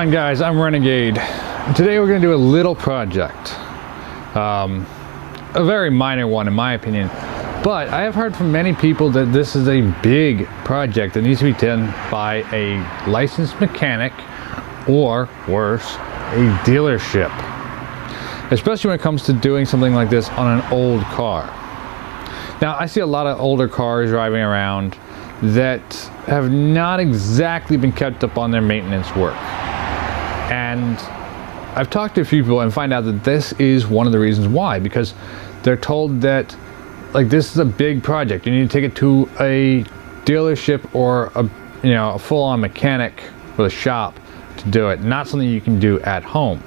on, guys? I'm Renegade. And today we're going to do a little project. A very minor one in my opinion. But I have heard from many people that this is a big project that needs to be done by a licensed mechanic or, worse, a dealership. Especially when it comes to doing something like this on an old car. Now, I see a lot of older cars driving around that have not exactly been kept up on their maintenance work. And I've talked to a few people and find out that this is one of the reasons why, because they're told that like this is a big project. You need to take it to a dealership or a full-on mechanic with a shop to do it, not something you can do at home.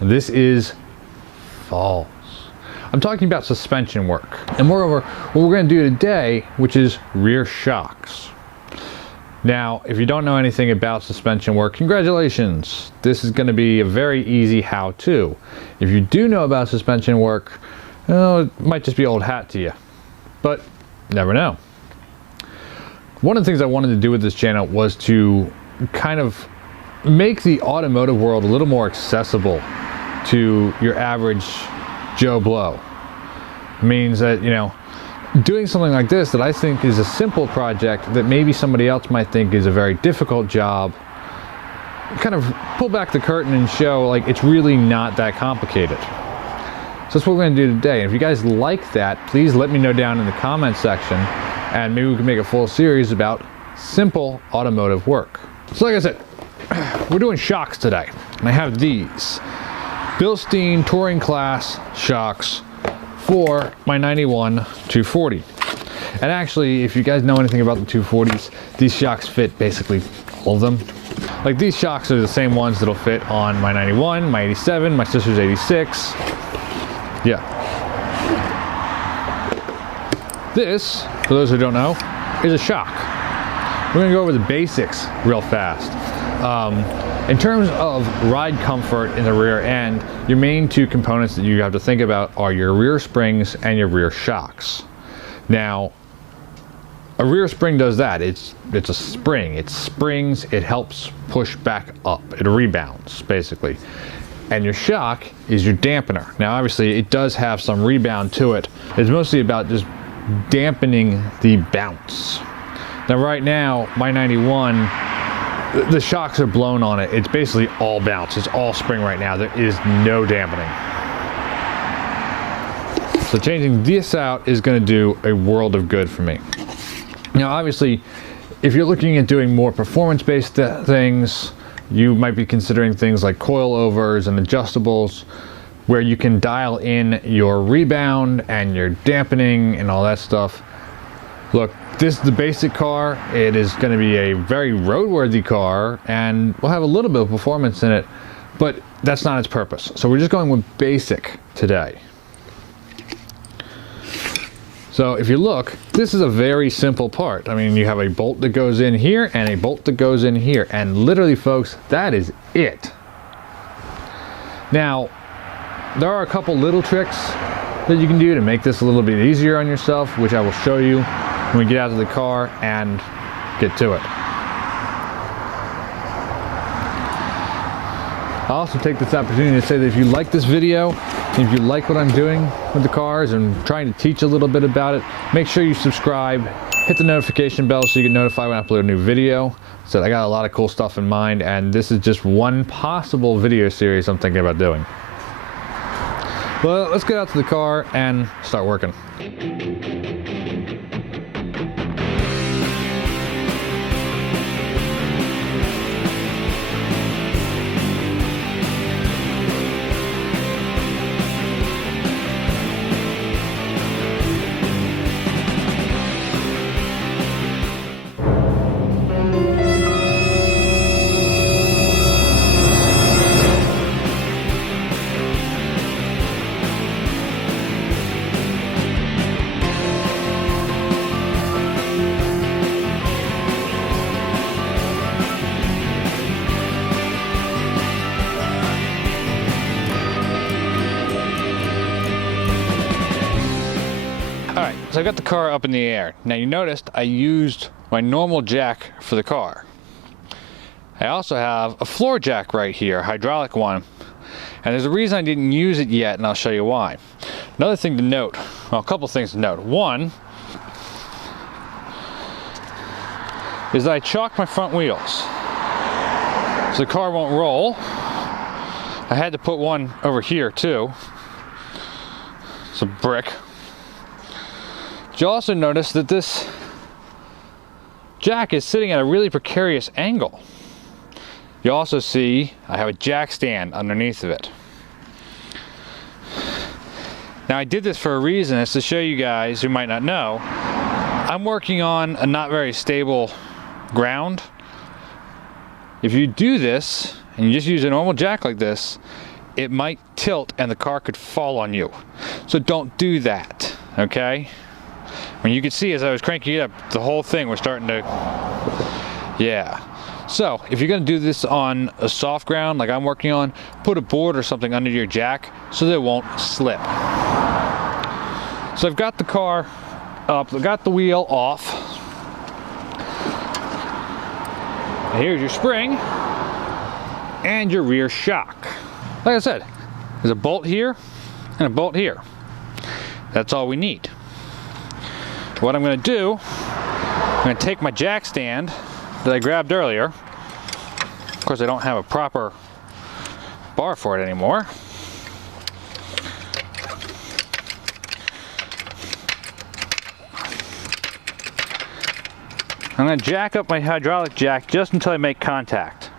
And this is false. I'm talking about suspension work. And moreover, what we're going to do today, which is rear shocks. Now, if you don't know anything about suspension work, congratulations. This is going to be a very easy how-to. If you do know about suspension work, well, it might just be old hat to you. But never know. One of the things I wanted to do with this channel was to kind of make the automotive world a little more accessible to your average Joe Blow. It means that, doing something like this that I think is a simple project that maybe somebody else might think is a very difficult job, kind of pull back the curtain and show like it's really not that complicated. So that's what we're going to do today. And if you guys like that, please let me know down in the comment section and maybe we can make a full series about simple automotive work. So like I said, we're doing shocks today. And I have these Bilstein Touring Class shocks for my 91 240. And actually, if you guys know anything about the 240s, these shocks fit basically all of them. Like these shocks are the same ones that'll fit on my 91, my 87, my sister's 86. Yeah. This, for those who don't know, is a shock. We're gonna go over the basics real fast. In terms of ride comfort in the rear end, your main two components that you have to think about are your rear springs and your rear shocks. Now, a rear spring does that. It's a spring. It springs, it helps push back up. It rebounds, basically. And your shock is your dampener. Now, obviously, it does have some rebound to it. It's mostly about just dampening the bounce. Now, right now, my 91, the shocks are blown on it. It's basically all bounce. It's all spring right now. There is no dampening. So changing this out is going to do a world of good for me. Now, obviously, if you're looking at doing more performance-based things, you might be considering things like coilovers and adjustables, where you can dial in your rebound and your dampening and all that stuff. Look, this is the basic car. It is going to be a very roadworthy car and will have a little bit of performance in it, but that's not its purpose. So we're just going with basic today. So if you look, this is a very simple part. I mean, you have a bolt that goes in here and a bolt that goes in here, and literally, folks, that is it. Now, there are a couple little tricks that you can do to make this a little bit easier on yourself, which I will show you when we get out of the car and get to it. I'll also take this opportunity to say that if you like this video, if you like what I'm doing with the cars and trying to teach a little bit about it, make sure you subscribe, hit the notification bell so you get notified when I upload a new video. So I got a lot of cool stuff in mind, and this is just one possible video series I'm thinking about doing. Well, let's get out to the car and start working. So I got the car up in the air. Now you noticed I used my normal jack for the car. I also have a floor jack right here, a hydraulic one. And there's a reason I didn't use it yet, and I'll show you why. Another thing to note, well, a couple things to note. One is that I chalked my front wheels, so the car won't roll. I had to put one over here too. It's a brick. But you also notice that this jack is sitting at a really precarious angle. You also see I have a jack stand underneath of it. Now I did this for a reason. It's to show you guys who might not know, I'm working on a not very stable ground. If you do this and you just use a normal jack like this, it might tilt and the car could fall on you. So don't do that, okay? I mean, you can see as I was cranking it up, the whole thing was starting to, yeah. So if you're going to do this on a soft ground like I'm working on, put a board or something under your jack so that it won't slip. So I've got the car up, I've got the wheel off. Here's your spring and your rear shock. Like I said, there's a bolt here and a bolt here. That's all we need. What I'm going to do, I'm going to take my jack stand that I grabbed earlier. Of course, I don't have a proper bar for it anymore. I'm going to jack up my hydraulic jack just until I make contact.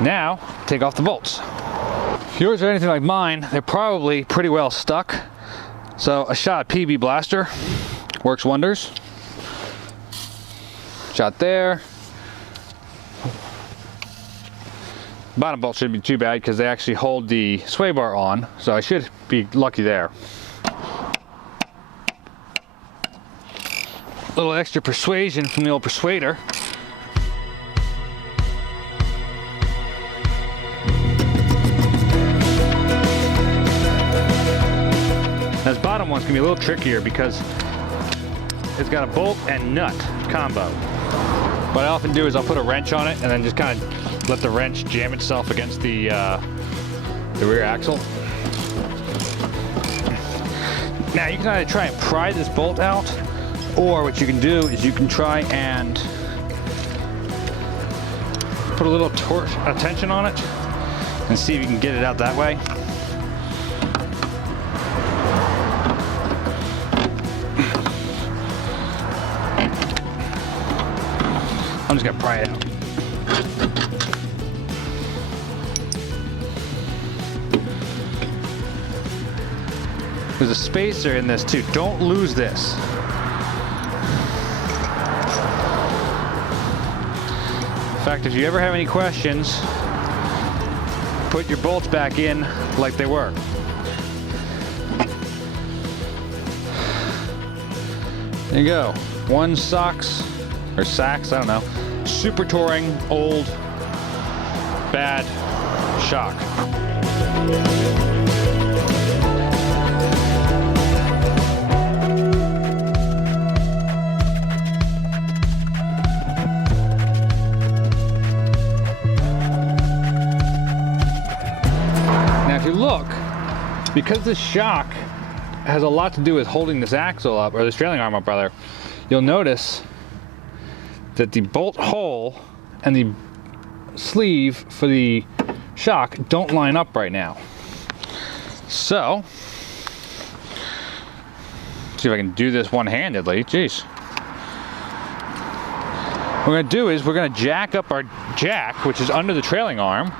Now, take off the bolts. If yours are anything like mine, they're probably pretty well stuck. So a shot of PB Blaster works wonders. Shot there. Bottom bolt shouldn't be too bad because they actually hold the sway bar on, so I should be lucky there. A little extra persuasion from the old persuader. This bottom one's gonna be a little trickier because it's got a bolt and nut combo. What I often do is I'll put a wrench on it and then just kind of let the wrench jam itself against the rear axle. Now you can either try and pry this bolt out, or what you can do is you can try and put a little tension on it and see if you can get it out that way. I'm just gonna pry it out. There's a spacer in this too. Don't lose this. In fact, if you ever have any questions, put your bolts back in like they were. There you go. One Sox, or Sax, I don't know. Super touring, old, bad shock. Now if you look, because this shock has a lot to do with holding this axle up, or this trailing arm up rather, you'll notice that the bolt hole and the sleeve for the shock don't line up right now. So, see if I can do this one-handedly. Jeez. What we're gonna do is we're gonna jack up our jack, which is under the trailing arm,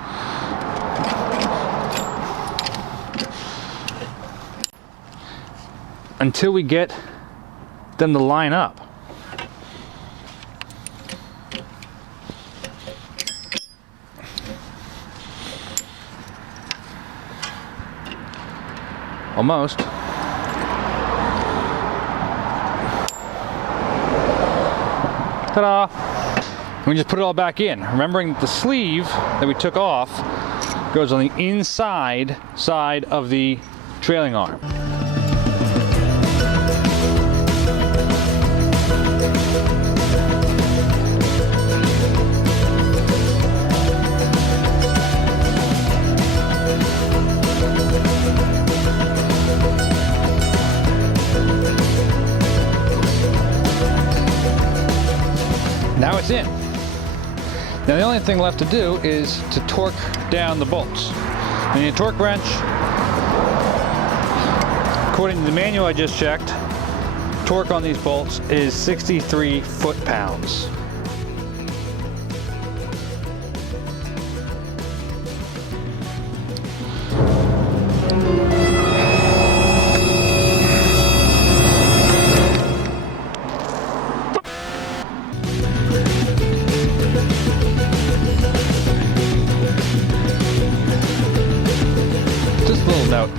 until we get them to line up. Almost. Ta-da! We just put it all back in, remembering that the sleeve that we took off goes on the inside side of the trailing arm. Now it's in. Now the only thing left to do is to torque down the bolts. You need a torque wrench. According to the manual I just checked, torque on these bolts is 63 foot-pounds. Just a little note.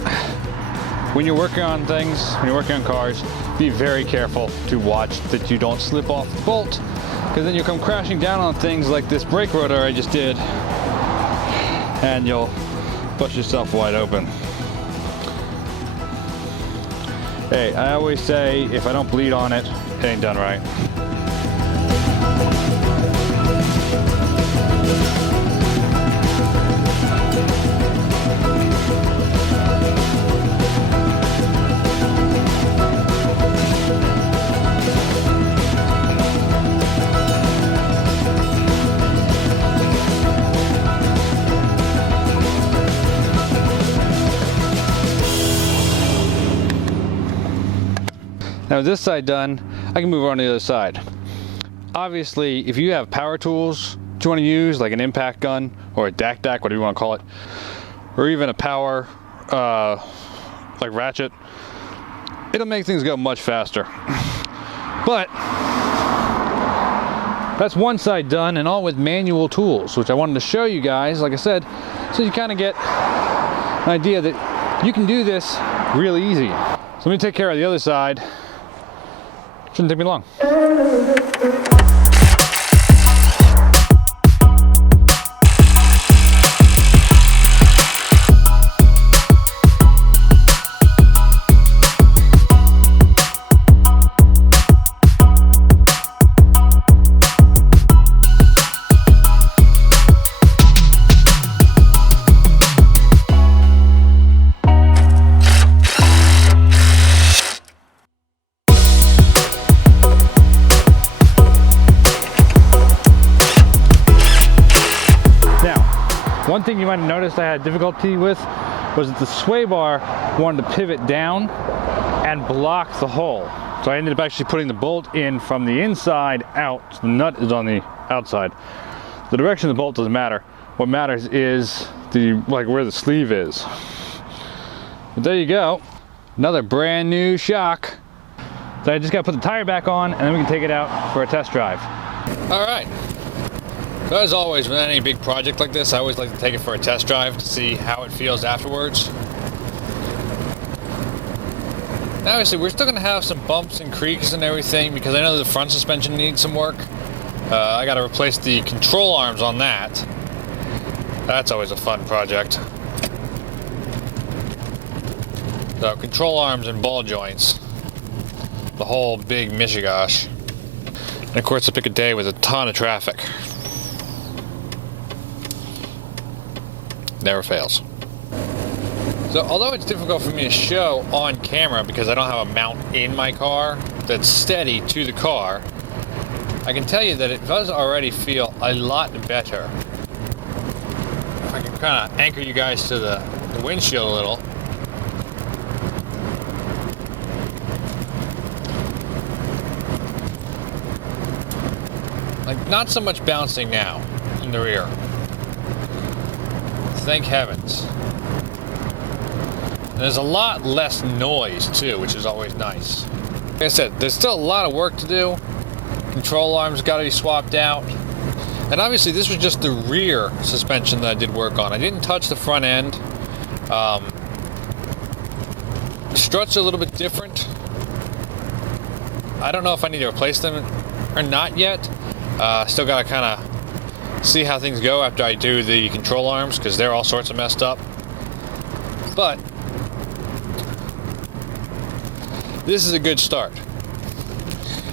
When you're working on things, when you're working on cars, be very careful to watch that you don't slip off the bolt, because then you'll come crashing down on things like this brake rotor I just did, and you'll bust yourself wide open. Hey, I always say, if I don't bleed on it, it ain't done right. Now with this side done, I can move on to the other side. Obviously, if you have power tools that you want to use, like an impact gun or a DAC, whatever you want to call it, or even a power like ratchet, it'll make things go much faster. But that's one side done, and all with manual tools, which I wanted to show you guys, like I said, so you kind of get an idea that you can do this really easy. So let me take care of the other side. Shouldn't take me long. One thing you might have noticed I had difficulty with was that the sway bar wanted to pivot down and block the hole. So I ended up actually putting the bolt in from the inside out. So the nut is on the outside. The direction of the bolt doesn't matter. What matters is where the sleeve is. But there you go. Another brand new shock. So I just got to put the tire back on, and then we can take it out for a test drive. All right. So as always, with any big project like this, I always like to take it for a test drive to see how it feels afterwards. Now, obviously, we're still going to have some bumps and creaks and everything because I know the front suspension needs some work. I got to replace the control arms on that. That's always a fun project. So, control arms and ball joints. The whole big mishigosh. And of course, I pick a day with a ton of traffic. Never fails. So although it's difficult for me to show on camera because I don't have a mount in my car that's steady to the car, I can tell you that it does already feel a lot better. If I can kind of anchor you guys to the windshield a little. Like, not so much bouncing now in the rear. Thank heavens. And there's a lot less noise too, which is always nice. Like I said, there's still a lot of work to do. Control arms got to be swapped out. And obviously this was just the rear suspension that I did work on. I didn't touch the front end. Struts are a little bit different. I don't know if I need to replace them or not yet. Still got to kind of see how things go after I do the control arms because they're all sorts of messed up. But this is a good start.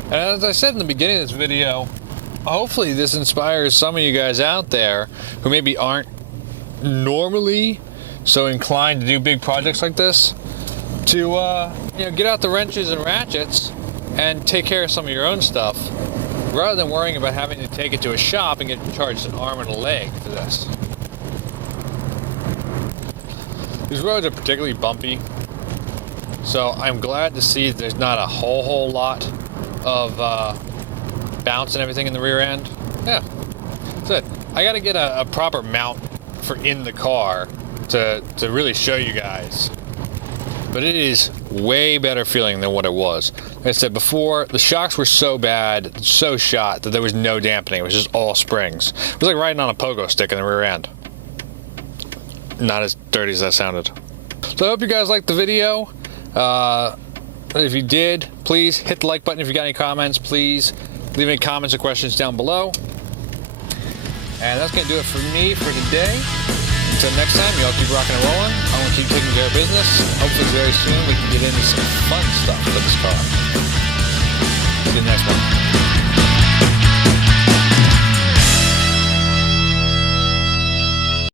And as I said in the beginning of this video, hopefully this inspires some of you guys out there who maybe aren't normally so inclined to do big projects like this to get out the wrenches and ratchets and take care of some of your own stuff rather than worrying about having to take it to a shop and get charged an arm and a leg for this. These roads are particularly bumpy, so I'm glad to see there's not a whole lot of bounce and everything in the rear end. Yeah, that's it. I gotta get a proper mount for in the car to really show you guys. But it is way better feeling than what it was. Like I said before, the shocks were so bad, so shot, that there was no dampening. It was just all springs. It was like riding on a pogo stick in the rear end. Not as dirty as that sounded. So I hope you guys liked the video. If you did, please hit the like button. If you got any comments, please leave any comments or questions down below. And that's going to do it for me for today. Until next time, y'all keep rocking and rolling. I want to keep taking care of business. Hopefully very soon we can get into some fun stuff with this car. See you next one.